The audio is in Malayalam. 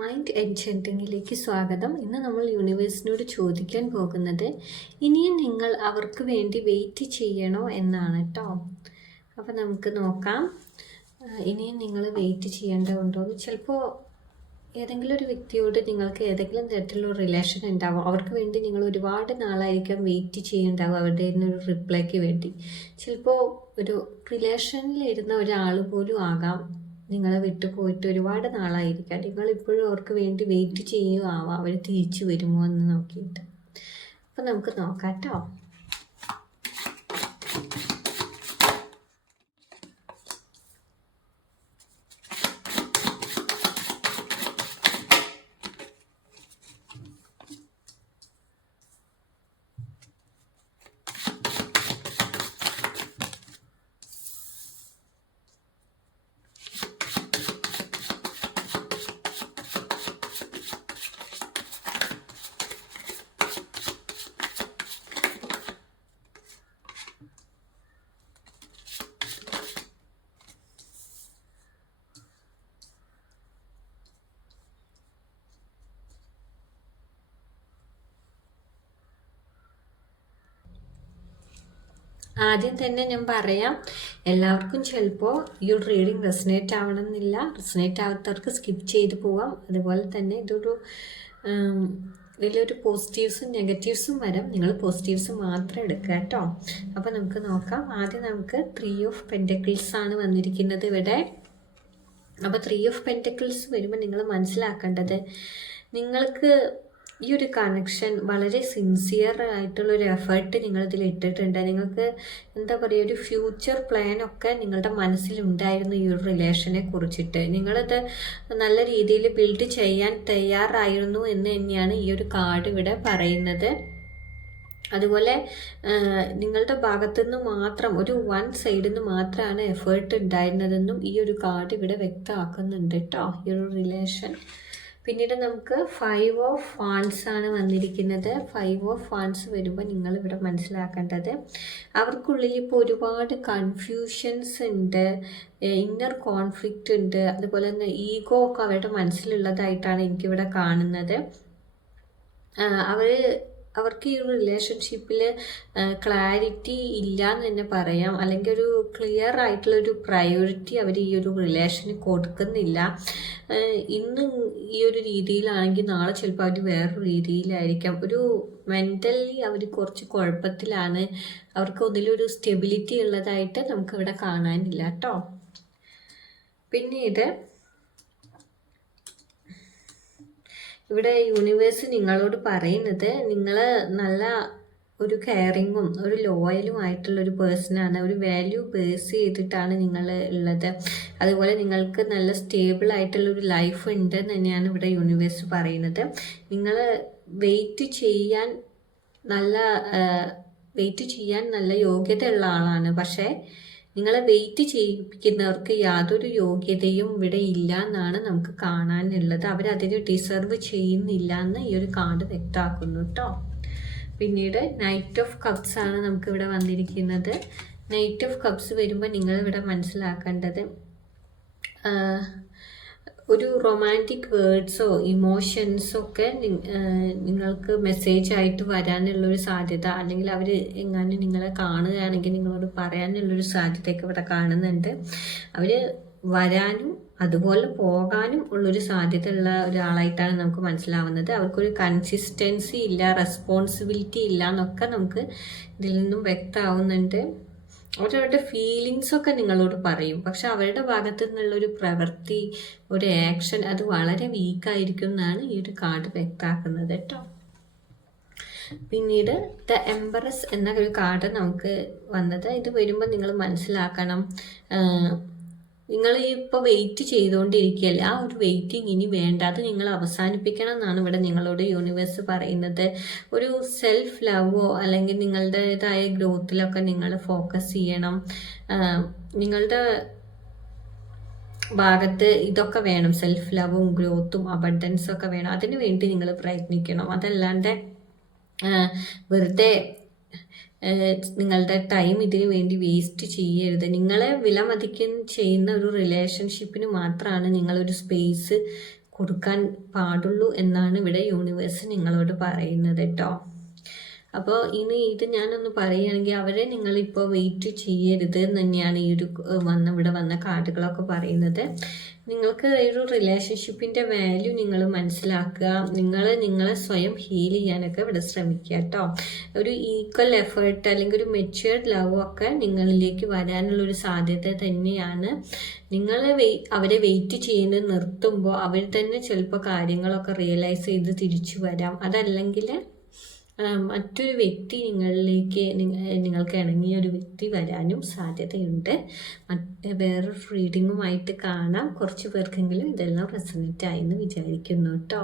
മൈൻഡ് എൻചാന്റിങ്ങിലേക്ക് സ്വാഗതം. ഇന്ന് നമ്മൾ യൂണിവേഴ്സിനോട് ചോദിക്കാൻ പോകുന്നത് ഇനിയും നിങ്ങൾ അവർക്ക് വേണ്ടി വെയിറ്റ് ചെയ്യണോ എന്നാണ് കേട്ടോ. അപ്പോൾ നമുക്ക് നോക്കാം, ഇനിയും നിങ്ങൾ വെയിറ്റ് ചെയ്യേണ്ടതുണ്ടോ എന്ന്. ചിലപ്പോൾ ഏതെങ്കിലും ഒരു വ്യക്തിയോട് നിങ്ങൾക്ക് ഏതെങ്കിലും തരത്തിലുള്ള റിലേഷൻ ഉണ്ടാവും. അവർക്ക് വേണ്ടി നിങ്ങൾ ഒരുപാട് നാളായിരിക്കും വെയിറ്റ് ചെയ്യുന്നുണ്ടാവും അവരുടെ ഒരു റിപ്ലൈക്ക് വേണ്ടി. ചിലപ്പോൾ ഒരു റിലേഷനിലിരുന്ന ഒരാൾ പോലും ആകാം നിങ്ങളെ വിട്ടു പോയിട്ട് ഒരുപാട് നാളായിരിക്കാം. നിങ്ങളിപ്പോഴും അവർക്ക് വേണ്ടി വെയിറ്റ് ചെയ്യുകയാവാം അവർ തിരിച്ചു വരുമോ എന്ന് നോക്കിയിട്ട്. അപ്പം നമുക്ക് നോക്കാം കേട്ടോ. ആദ്യം തന്നെ ഞാൻ പറയാം, എല്ലാവർക്കും ചിലപ്പോൾ ഈ ഒരു റീഡിങ് റെസനേറ്റ് ആവണമെന്നില്ല. റെസനേറ്റ് ആവാത്തവർക്ക് സ്കിപ്പ് ചെയ്ത് പോവാം. അതുപോലെ തന്നെ ഇതൊരു വലിയൊരു പോസിറ്റീവ്സും നെഗറ്റീവ്സും വരാം. നിങ്ങൾ പോസിറ്റീവ്സ് മാത്രം എടുക്കുക കേട്ടോ. അപ്പോൾ നമുക്ക് നോക്കാം. ആദ്യം നമുക്ക് 3 ഓഫ് പെൻറ്റക്കിൾസ് ആണ് വന്നിരിക്കുന്നത് ഇവിടെ. അപ്പോൾ 3 ഓഫ് പെൻറ്റക്കിൾസ് വരുമ്പോൾ നിങ്ങൾ മനസ്സിലാക്കേണ്ടത്, നിങ്ങൾക്ക് ഈ ഒരു കണക്ഷൻ വളരെ സിൻസിയർ ആയിട്ടുള്ളൊരു എഫേർട്ട് നിങ്ങളിതിൽ ഇട്ടിട്ടുണ്ട്. നിങ്ങൾക്ക് എന്താ പറയുക, ഒരു ഫ്യൂച്ചർ പ്ലാനൊക്കെ നിങ്ങളുടെ മനസ്സിലുണ്ടായിരുന്നു ഈ ഒരു റിലേഷനെ കുറിച്ചിട്ട്. നിങ്ങളത് നല്ല രീതിയിൽ ബിൽഡ് ചെയ്യാൻ തയ്യാറായിരുന്നു എന്ന് തന്നെയാണ് ഈ ഒരു കാർഡ് ഇവിടെ പറയുന്നത്. അതുപോലെ നിങ്ങളുടെ ഭാഗത്തുനിന്ന് മാത്രം ഒരു വൺ സൈഡിൽ നിന്ന് മാത്രമാണ് എഫേർട്ട് ഉണ്ടായിരുന്നതെന്നും ഈ ഒരു കാർഡ് ഇവിടെ വ്യക്തമാക്കുന്നുണ്ട് കേട്ടോ, ഈ ഒരു റിലേഷൻ. പിന്നീട് നമുക്ക് 5 ഓഫ് വാൻഡ്സ് ആണ് വന്നിരിക്കുന്നത്. 5 ഓഫ് വാൻഡ്സ് വരുമ്പോൾ നിങ്ങളിവിടെ മനസ്സിലാക്കേണ്ടത്, അവർക്കുള്ളിൽ ഇപ്പോൾ ഒരുപാട് കൺഫ്യൂഷൻസ് ഉണ്ട്, ഇന്നർ കോൺഫ്ലിക്റ്റ് ഉണ്ട്. അതുപോലെ തന്നെ ഈഗോ ഒക്കെ അവരുടെ മനസ്സിലുള്ളതായിട്ടാണ് എനിക്കിവിടെ കാണുന്നത്. അവർക്ക് ഈ ഒരു റിലേഷൻഷിപ്പിൽ ക്ലാരിറ്റി ഇല്ല എന്ന് തന്നെ പറയാം. അല്ലെങ്കിൽ ഒരു ക്ലിയർ ആയിട്ടുള്ളൊരു പ്രയോറിറ്റി അവർ ഈ ഒരു റിലേഷന് കൊടുക്കുന്നില്ല. ഇന്ന് ഈ ഒരു രീതിയിലാണെങ്കിൽ നാളെ ചിലപ്പോൾ അവർ വേറൊരു രീതിയിലായിരിക്കാം. ഒരു മെൻ്റലി അവർ കുറച്ച് കുഴപ്പത്തിലാണ്. അവർക്ക് ഒന്നിലൊരു സ്റ്റെബിലിറ്റി ഉള്ളതായിട്ട് നമുക്കിവിടെ കാണാനില്ല കേട്ടോ. പിന്നീട് ഇവിടെ യൂണിവേഴ്സ് നിങ്ങളോട് പറയുന്നത്, നിങ്ങൾ നല്ല ഒരു കെയറിങ്ങും ഒരു ലോയലും ആയിട്ടുള്ളൊരു പേഴ്സണാണ്. ഒരു വാല്യൂ ബേസ് ചെയ്തിട്ടാണ് നിങ്ങൾ ഉള്ളത്. അതുപോലെ നിങ്ങൾക്ക് നല്ല സ്റ്റേബിൾ ആയിട്ടുള്ളൊരു ലൈഫ് ഉണ്ട് എന്ന് തന്നെയാണ് ഇവിടെ യൂണിവേഴ്സ് പറയുന്നത്. നിങ്ങൾ വെയിറ്റ് ചെയ്യാൻ നല്ല യോഗ്യതയുള്ള ആളാണ്. പക്ഷേ നിങ്ങളെ വെയിറ്റ് ചെയ്യിപ്പിക്കുന്നവർക്ക് യാതൊരു യോഗ്യതയും ഇവിടെ ഇല്ല എന്നാണ് നമുക്ക് കാണാനുള്ളത്. അവരതിന് ഡിസർവ് ചെയ്യുന്നില്ല എന്ന് ഈ ഒരു കാർഡ് വ്യക്തമാക്കുന്നു കേട്ടോ. പിന്നീട് നൈറ്റ് ഓഫ് കപ്സ് ആണ് നമുക്കിവിടെ വന്നിരിക്കുന്നത്. നൈറ്റ് ഓഫ് കപ്സ് വരുമ്പോൾ നിങ്ങളിവിടെ മനസ്സിലാക്കേണ്ടത്, ഒരു റൊമാൻറ്റിക് വേർഡ്സോ ഇമോഷൻസോ ഒക്കെ നിങ്ങൾക്ക് മെസ്സേജ് ആയിട്ട് വരാനുള്ളൊരു സാധ്യത, അല്ലെങ്കിൽ അവർ എങ്ങാനും നിങ്ങളെ കാണുകയാണെങ്കിൽ നിങ്ങളോട് പറയാനുള്ളൊരു സാധ്യതയൊക്കെ ഇവിടെ കാണുന്നുണ്ട്. അവർ വരാനും അതുപോലെ പോകാനും ഉള്ളൊരു സാധ്യത ഉള്ള ഒരാളായിട്ടാണ് നമുക്ക് മനസ്സിലാവുന്നത്. അവർക്കൊരു കൺസിസ്റ്റൻസി ഇല്ല, റെസ്പോൺസിബിലിറ്റി ഇല്ല എന്നൊക്കെ നമുക്ക് ഇതിൽ നിന്നും വ്യക്തമാവുന്നുണ്ട്. അവരവരുടെ ഫീലിങ്സൊക്കെ നിങ്ങളോട് പറയും, പക്ഷെ അവരുടെ ഭാഗത്തു നിന്നുള്ളൊരു പ്രവൃത്തി, ഒരു ആക്ഷൻ അത് വളരെ വീക്കായിരിക്കും എന്നാണ് ഈ ഒരു കാർഡ് വ്യക്തമാക്കുന്നത് കേട്ടോ. പിന്നീട് ദ എംബറസ് എന്ന ഒരു കാർഡ് നമുക്ക് വന്നത്. ഇത് വരുമ്പോൾ നിങ്ങൾ മനസ്സിലാക്കണം, നിങ്ങൾ ഇപ്പോൾ വെയിറ്റ് ചെയ്തുകൊണ്ടിരിക്കുകയല്ലേ, ആ ഒരു വെയിറ്റിംഗ് ഇനി വേണ്ട, അത് നിങ്ങൾ അവസാനിപ്പിക്കണം എന്നാണ് ഇവിടെ നിങ്ങളോട് യൂണിവേഴ്സ് പറയുന്നത്. ഒരു സെൽഫ് ലവോ അല്ലെങ്കിൽ നിങ്ങളുടേതായ ഗ്രോത്തിലൊക്കെ നിങ്ങൾ ഫോക്കസ് ചെയ്യണം. നിങ്ങളുടെ ഭാഗത്ത് ഇതൊക്കെ വേണം, സെൽഫ് ലവും ഗ്രോത്തും അബണ്ടൻസും ഒക്കെ വേണം. അതിനു വേണ്ടി നിങ്ങൾ പ്രയത്നിക്കണം. അതല്ലാണ്ട് വെറുതെ നിങ്ങളുടെ ടൈം ഇതിനു വേണ്ടി വേസ്റ്റ് ചെയ്യരുത്. നിങ്ങളെ വിലമതിക്കുന്ന ചെയ്യുന്ന ഒരു റിലേഷൻഷിപ്പിന് മാത്രമാണ് നിങ്ങളൊരു സ്പേസ് കൊടുക്കാൻ പാടുള്ളൂ എന്നാണ് ഇവിടെ യൂണിവേഴ്സ് നിങ്ങളോട് പറയുന്നത് കേട്ടോ. അപ്പോൾ ഇനി ഇത് ഞാനൊന്ന് പറയുകയാണെങ്കിൽ അവരെ നിങ്ങളിപ്പോൾ വെയിറ്റ് ചെയ്യരുത് എന്ന് തന്നെയാണ് ഈ ഒരു ഇവിടെ വന്ന കാർഡുകളൊക്കെ പറയുന്നത്. നിങ്ങൾക്ക് ഒരു റിലേഷൻഷിപ്പിൻ്റെ വാല്യൂ നിങ്ങൾ മനസ്സിലാക്കുക, നിങ്ങളെ സ്വയം ഹീൽ ചെയ്യാനൊക്കെ ഇവിടെ ശ്രമിക്കുക കേട്ടോ. ഒരു ഈക്വൽ എഫേർട്ട് അല്ലെങ്കിൽ ഒരു മെച്യൂർഡ് ലവ് ഒക്കെ നിങ്ങളിലേക്ക് വരാനുള്ളൊരു സാധ്യത തന്നെയാണ്. നിങ്ങൾ അവരെ വെയിറ്റ് ചെയ്യുന്നത് നിർത്തുമ്പോൾ അവർ തന്നെ ചിലപ്പോൾ കാര്യങ്ങളൊക്കെ റിയലൈസ് ചെയ്ത് തിരിച്ചു വരാം. അതല്ലെങ്കിൽ മറ്റൊരു വ്യക്തി നിങ്ങൾക്ക് ഇണങ്ങിയ ഒരു വ്യക്തി വരാനും സാധ്യതയുണ്ട്. വേറൊരു റീഡിങ്ങുമായിട്ട് കാണാം. കുറച്ച് പേർക്കെങ്കിലും ഇതെല്ലാം റെസണേറ്റ് ആയെന്ന് വിചാരിക്കുന്നു കേട്ടോ.